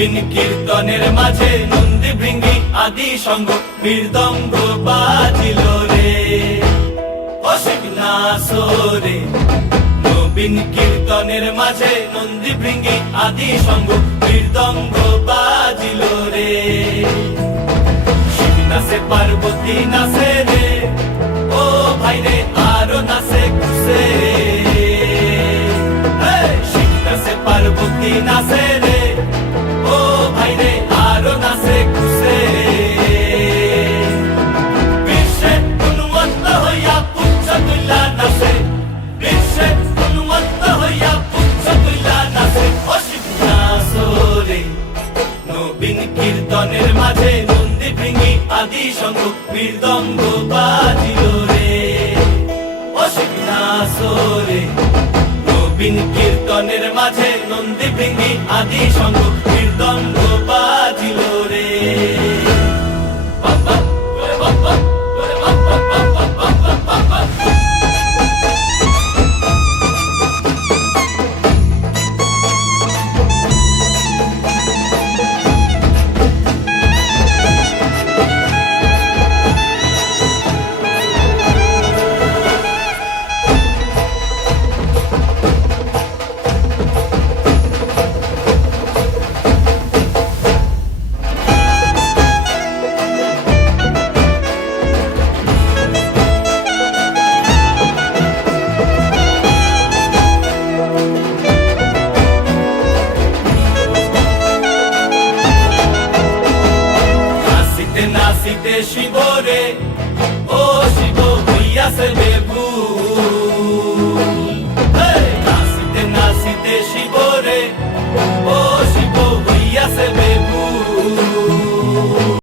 নবীন কীর্তনের মাঝে নন্দী ভৃঙ্গি আদি সঙ্গ মৃদঙ্গ বাজিল রে অসিক নাসরে। নবীন কীর্তনের মাঝে নন্দী ভৃঙ্গি আদি সঙ্গ মৃদঙ্গ বাজিল রে। শিব নাচে পার্বতী নাচে রে, ও ভাই রে আরো নাচে খুশে। শিব নাচে পার্বতী নাচে রে, ও ভাই রে আরো নাচে খুশে। বিশ্বে উন্মত্ত হইয়া পুচ্ছ তুল্লা নাচে, বিশ্বে উন্মত্ত হইয়া পুচ্ছ তুল্লা নাচে অসিক নাচরে। নবীন কীর্তনের মাঝে নন্দী ভৃঙ্গি আদি সঙ্গ মৃদঙ্গ বাজিল রে অসিক নাচরে। নবীন কীর্তনের মাঝে নন্দী ভৃঙ্গি আদি সঙ্গ মৃদঙ্গ বাজিল রে। নাচিতে শিব রে, ও শিব হইয়াছে বেভু।